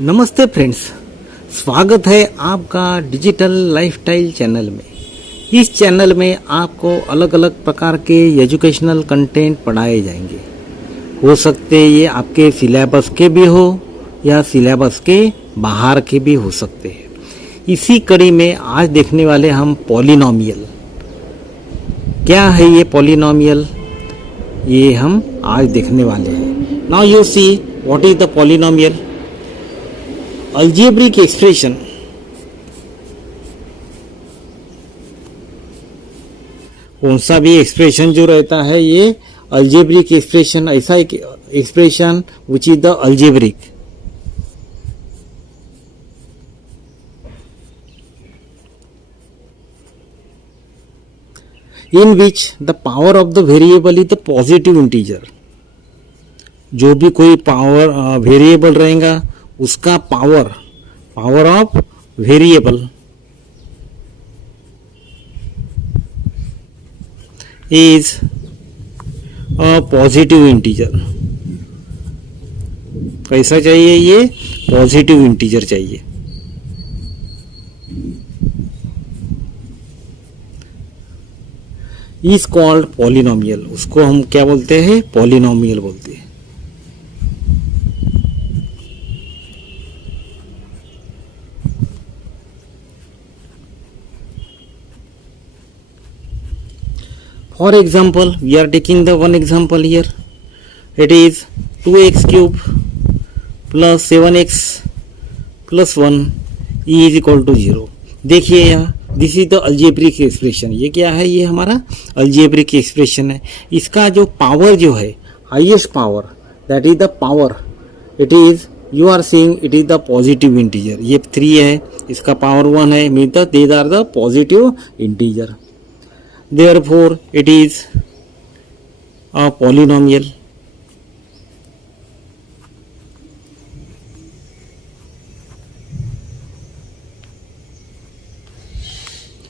नमस्ते फ्रेंड्स, स्वागत है आपका डिजिटल लाइफस्टाइल चैनल में। इस चैनल में आपको अलग अलग प्रकार के एजुकेशनल कंटेंट पढ़ाए जाएंगे। हो सकते ये आपके सिलेबस के भी हो या सिलेबस के बाहर के भी हो सकते हैं। इसी कड़ी में आज देखने वाले हम पॉलिनोमियल। क्या है ये पॉलिनोमियल, ये हम आज देखने वाले हैं। Now you see what is the polynomial. Algebraic expression, कौन सा भी एक्सप्रेशन जो रहता है ये अल्जेब्रिक एक्सप्रेशन, ऐसा एक expression which is the algebraic, in which the power of the variable is the positive integer. जो भी कोई पावर वेरिएबल रहेगा उसका power of variable is a positive integer. कैसा चाहिए ये? पॉजिटिव इंटीजर चाहिए। Is called polynomial. उसको हम क्या बोलते हैं? पॉलिनोमियल बोलते हैं। For example, we are taking the one example here. It is 2x cube plus 7x plus 1 is equal to 0. देखिए यहाँ this is the algebraic expression. ये क्या है? ये हमारा अल्जेब्रिक एक्सप्रेशन है। इसका जो पावर जो है, highest power, that is the power, it is, you are seeing, it is the positive integer. ये 3 है, इसका पावर 1 है, means the these are the positive integer. Therefore, it is a polynomial.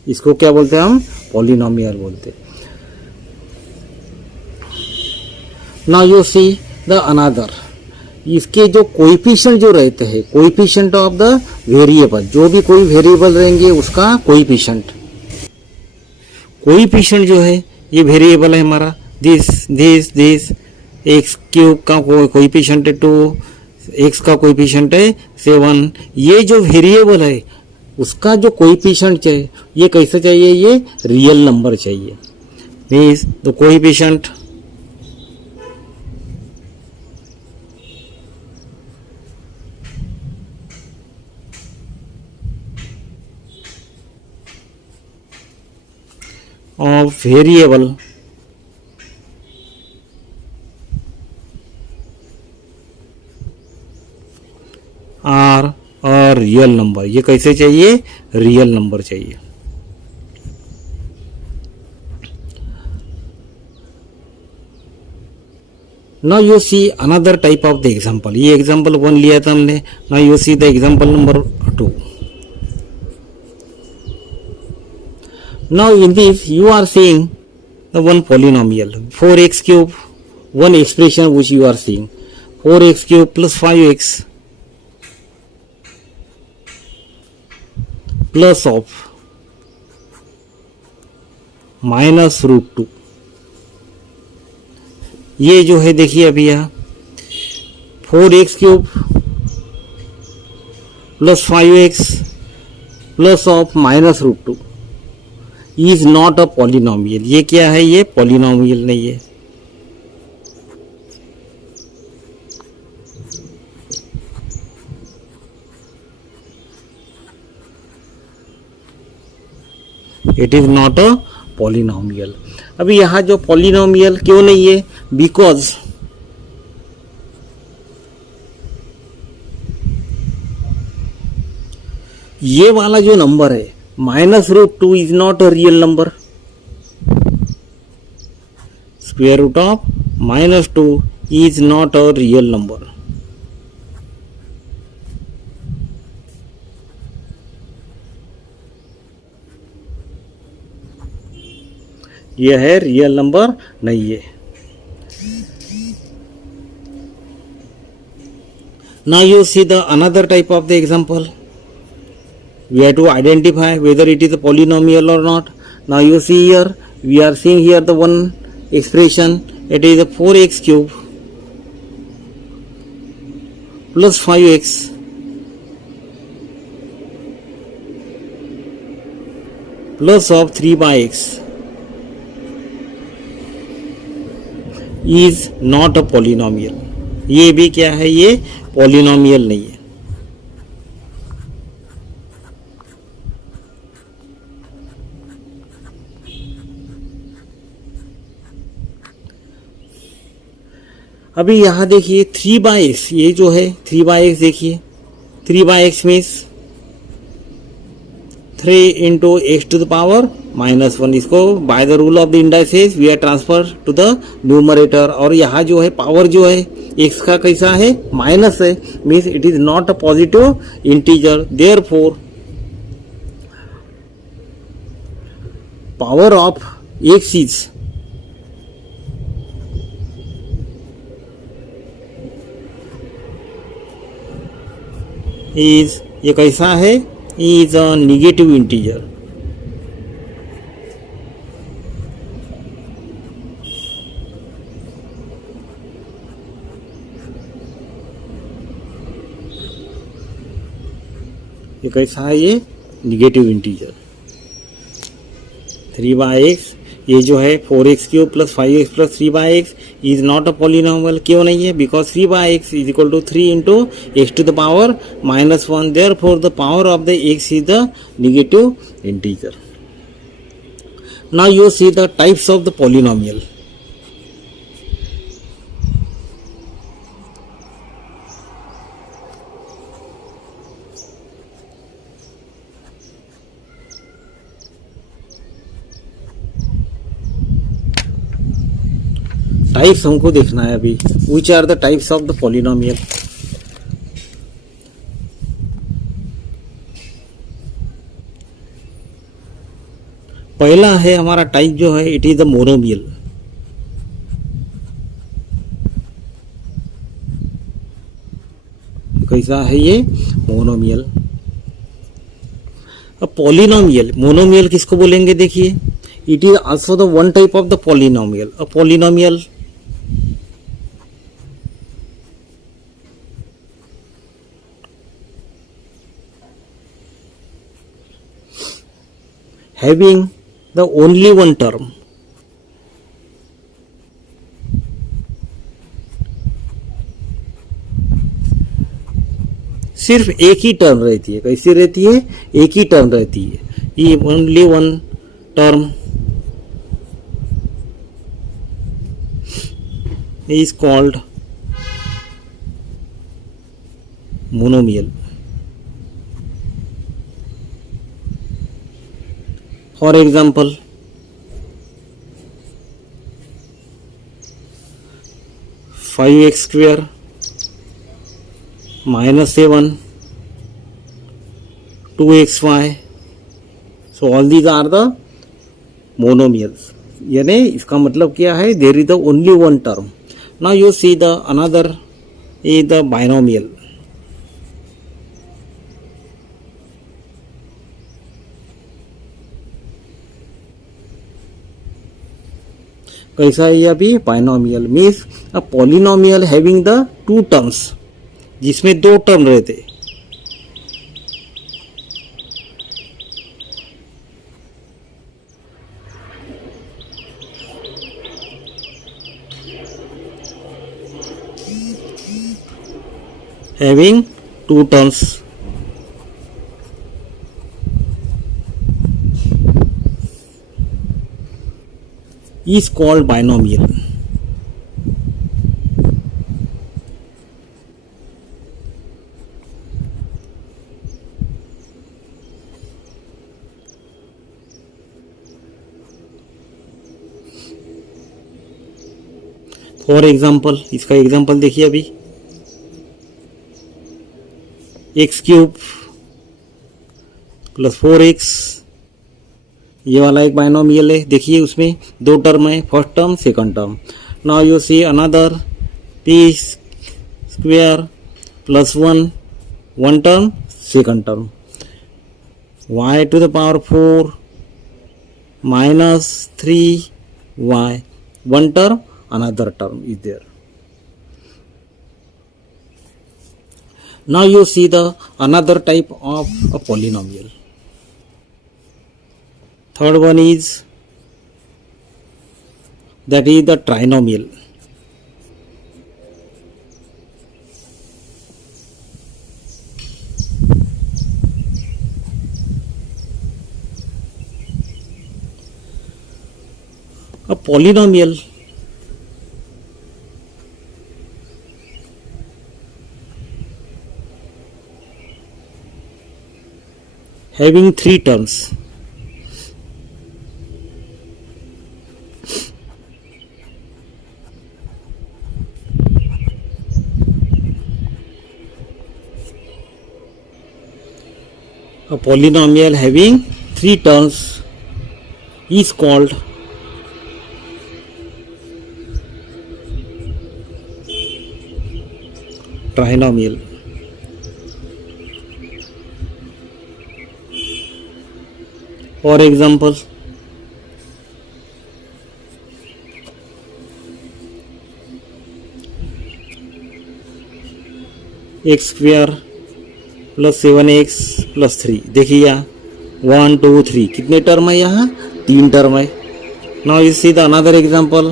इसको क्या बोलते हैं हम? पॉलिनोमियल बोलते हैं। Now you see the another. इसके जो कोएफिशिएंट जो रहते हैं, कोएफिशिएंट ऑफ द वेरिएबल, जो भी कोई वेरिएबल रहेंगे उसका कोएफिशिएंट। कोएफिशिएंट जो है ये वेरिएबल है हमारा, दिस एक्स क्यूब का कोएफिशिएंट है 2, एक्स का कोएफिशिएंट है 7। ये जो वेरिएबल है उसका जो कोएफिशिएंट चाहिए, ये कैसा चाहिए? ये रियल नंबर चाहिए। Means the coefficient of variable are a real number। ये कैसे चाहिए? रियल नंबर चाहिए। Now you see another type of the example. ये एग्जाम्पल 1 लिया था हमने। Now you see the example number 2। Now in this you are seeing the one polynomial 4x cube, one expression which you are seeing 4x cube plus 5x plus of minus root 2। ये जो है देखिए अभी यहाँ 4x cube plus 5x plus of minus root 2 is not a polynomial. ये क्या है? ये पॉलिनोमियल नहीं है। It is not a polynomial. अभी यहां जो पॉलिनोमियल क्यों नहीं है? बिकॉज ये वाला जो नंबर है -√2 is not a real number. Square root of -2 is not a real number. यह है रियल नंबर नहीं है। Now you see the another type of the example. We have to identify whether it is a polynomial or not. Now you see here, we are seeing here the one expression. It is a 4x cube plus 5x plus of 3 by x is not a polynomial. ये भी क्या है, ये polynomial नहीं है. अभी यहाँ देखिए 3/x, ये जो है 3/x देखिए 3/x means 3 into x to the power -1. इसको by the rule of the indices we are transfer to the numerator. और यहाँ जो है पावर जो है x का कैसा है, माइनस है, means it is not a positive integer. Therefore power of x is ये कैसा है, is a negative integer. ये कैसा है, ये निगेटिव इंटीजर. 3/x ये जो है 4x cube plus 5x plus 3/x is not a polynomial. क्यों नहीं है? Because 3/x is equal to 3 into x to the power -1. Therefore the power of the x is the negative integer. Now you see the types of the polynomial. Types हमको देखना है अभी. Which are the types of the polynomial. पहला है हमारा टाइप जो है, it is the monomial. कैसा है ये? मोनोमियल. अब पॉलिनोमियल, मोनोमियल किसको बोलेंगे? देखिए, it is also the one type of the polynomial. A polynomial having the only one term. सिर्फ एक ही टर्म रहती है. कैसी रहती है? एक ही टर्म रहती है. ये only one term is called monomial. For example, 5x square minus 7 2xy. So all these are the monomials. यानी इसका मतलब क्या है? There is the only one term. Now you see the another is the binomial. कैसा है ये? अभी binomial means a polynomial having the two terms, जिसमें दो टर्म रहते. having two terms. Is called binomial. For example, इसका एग्जाम्पल देखिए अभी. एक्स क्यूब प्लस 4x, ये वाला एक बाइनोमियल है. देखिए उसमें दो टर्म है, first term second term. Now you see another P square plus 1 one term, second term, y to the power 4 minus 3y, one term, another term is there. Now you see the another type of a polynomial. Third one is that is the trinomial. A polynomial having three terms. A polynomial having three terms is called trinomial. For example, x square plus 7x plus 3. देखिए यहाँ 1 2 3 कितने टर्म है, यहाँ 3 term है. Now you see the another example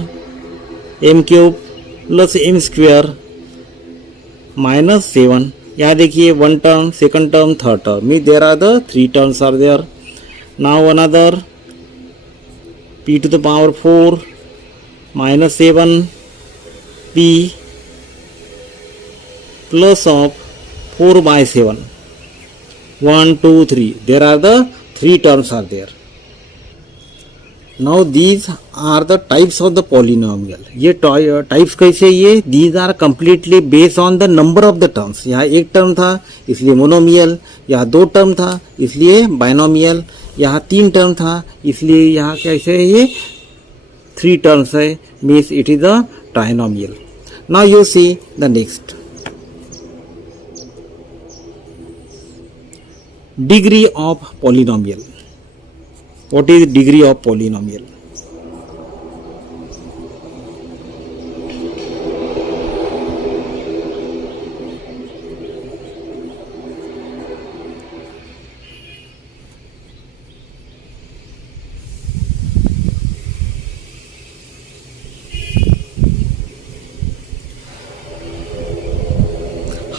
m cube plus m square minus 7. यहाँ देखिए 1 term, second term, third term, mean there are the 3 terms are there. Now another p to the power 4 minus 7 p plus of 4 by 7. 1 2 3, there are the 3 terms are there. Now these are the types of the polynomial. ये types कैसे, ये these are completely based on the number of the terms. यहाँ एक टर्म था इसलिए मोनोमियल, यहाँ 2 टर्म था इसलिए बाइनोमियल, यहाँ 3 टर्म था इसलिए यहाँ कैसे है, ये 3 टर्म्स है, means it is the trinomial. Now you see the next. Degree of polynomial. What is degree of polynomial?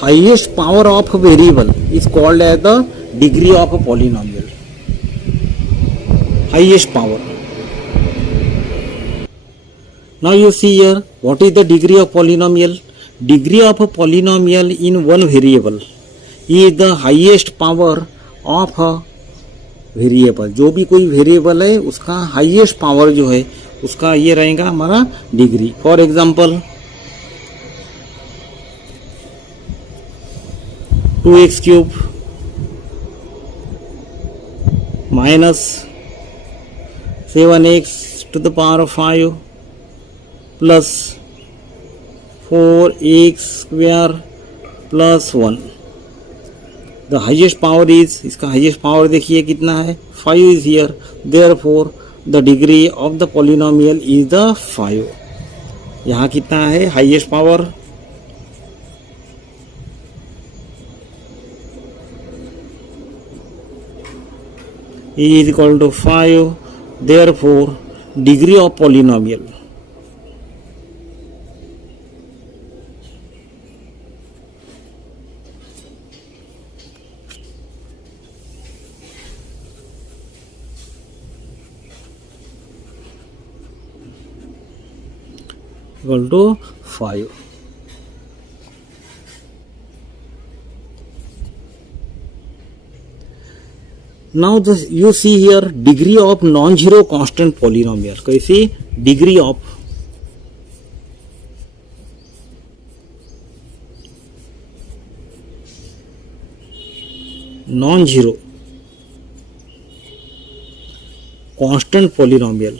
Highest power of a variable is called as the degree of a polynomial. Highest power. Now you see here, what is the degree of polynomial? Degree of a polynomial in one variable is the highest power of a variable. जो भी कोई वेरिएबल है उसका highest power जो है उसका ये रहेगा हमारा degree. For example 2x cube minus 7x to the power of 5 plus 4x square plus 1. The highest power is, इसका highest power देखिए कितना है, 5 is here. Therefore the degree of the polynomial is the 5. यहाँ कितना है highest power, E is equal to 5. Therefore degree of polynomial equal to 5. Now this you see here degree of non-zero constant polynomial. कैसे degree of non-zero constant polynomial.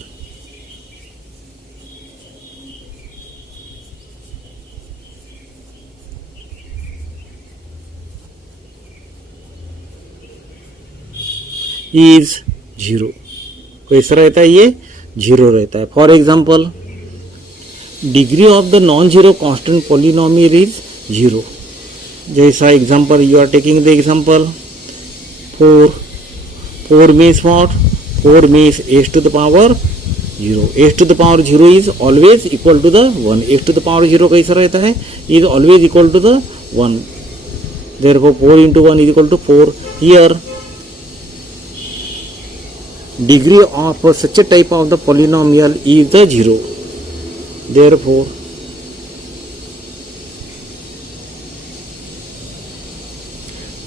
Is zero. कैसा रहता है ये? Zero रहता है। For example degree of the non zero constant polynomial is zero. जैसा example you are taking the example 4 means what? 4 means x to the power 0. x to the power 0 is always equal to the 1. x to the power 0 कैसा रहता है? is always equal to the 1. Therefore 4 into 1 is equal to 4. Here degree of such a type of the polynomial is the 0. Therefore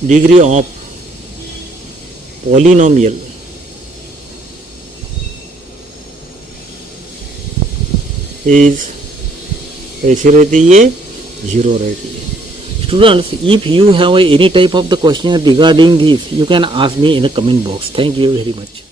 degree of polynomial is ऐसे रहती है, जीरो रहती है। Students, if you have any type of the question regarding this, you can ask me in the comment box. Thank you very much.